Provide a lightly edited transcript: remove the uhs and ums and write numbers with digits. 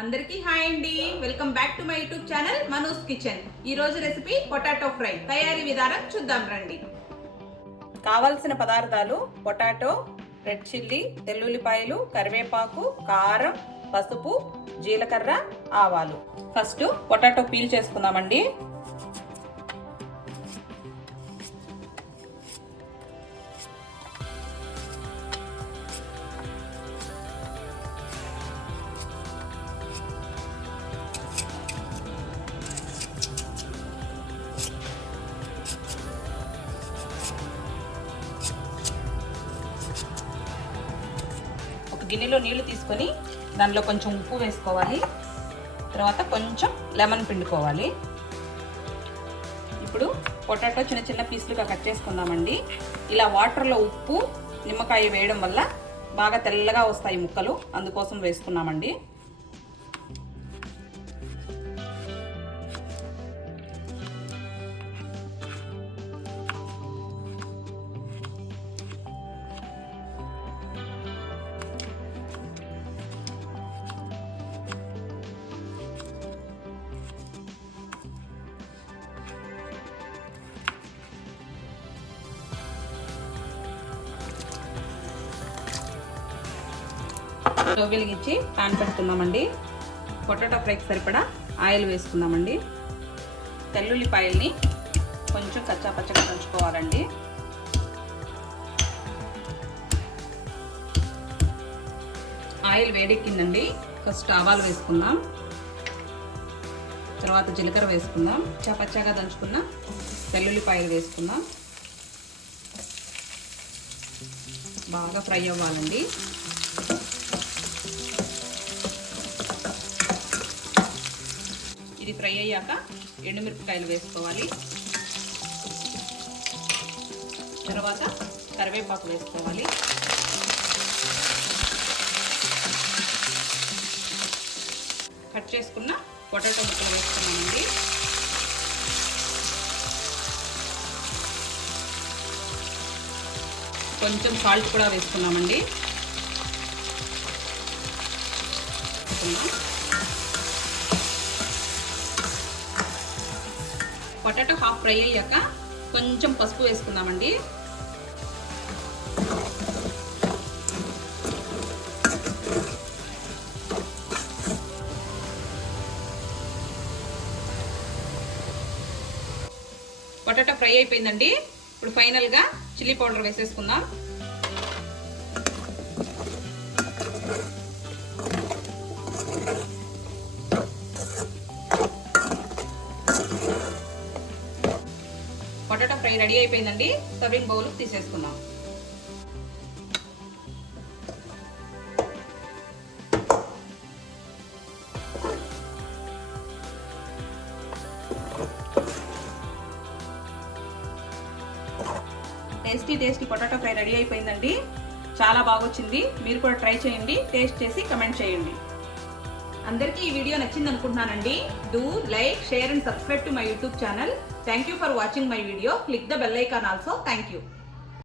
అందరికీ హాయ్ అండి, welcome back to my YouTube channel మనూస్ kitchen. ఈ రోజు రెసిపీ పొటాటో ఫ్రై. తయారీ విధానం చూద్దాం రండి. కావాల్సిన పదార్థాలు: పొటాటో, రెడ్ చిల్లీ, తెల్లుల్లిపాయలు, కరివేపాకు, కారం, పసుపు, జీలకర్ర, ఆవాలు. ఫస్ట్ పొటాటో పీల్ చేసుకుందామండి. గిన్నెలో నీళ్లు తీసుకొని దానిలో కొంచెం ఉప్పు వేసుకోవాలి. తర్వాత కొంచెం లెమన్ పిండుకోవాలి. ఇప్పుడు పొటాటో చిన్న చిన్న పీసులుగా కట్ చేసుకుందామండి. ఇలా వాటర్లో ఉప్పు, నిమ్మకాయ వేయడం వల్ల బాగా తెల్లగా వస్తాయి ముక్కలు, అందుకోసం వేసుకున్నామండి. స్టవ్ వెలిగించి పాన్ పెట్టుకుందామండి. పొటాటో ఫ్రైకి సరిపడా ఆయిల్ వేసుకుందామండి. తెల్లుల్లిపాయల్ని కొంచెం కచ్చాపచ్చగా దంచుకోవాలండి. ఆయిల్ వేడెక్కిందండి. ఫస్ట్ ఆవాలు వేసుకుందాం. తర్వాత జీలకర్ర వేసుకుందాం. కచ్చాపచ్చగా దంచుకున్న తెల్లుల్లిపాయలు వేసుకుందాం. బాగా ఫ్రై అవ్వాలండి. ఇది ఫ్రై అయ్యాక ఎండుమిరపకాయలు వేసుకోవాలి. తర్వాత కరివేపాకు వేసుకోవాలి. కట్ చేసుకున్న పొటాటో ముక్కలు వేసుకున్నామండి. కొంచెం సాల్ట్ కూడా వేసుకున్నామండి. పొటాటో హాఫ్ ఫ్రై అయ్యాక కొంచెం పసుపు వేసుకుందామండి. పొటాటో ఫ్రై అయిపోయిందండి. ఇప్పుడు ఫైనల్గా చిల్లీ పౌడర్ వేసేసుకుందాం. పొటాటో ఫ్రై రెడీ అయిపోయిందండి. సర్వింగ్ బౌల్ తీసేసుకుందాం. టేస్టీ పొటాటో ఫ్రై రెడీ అయిపోయిందండి. చాలా బాగొచ్చింది. మీరు కూడా ట్రై చేయండి. టేస్ట్ చేసి కమెంట్ చేయండి. అందరికీ ఈ వీడియో నచ్చింది అనుకుంటున్నానండి. Do like, share and subscribe to my YouTube channel. Thank you for watching my video. Click the bell icon also. Thank you.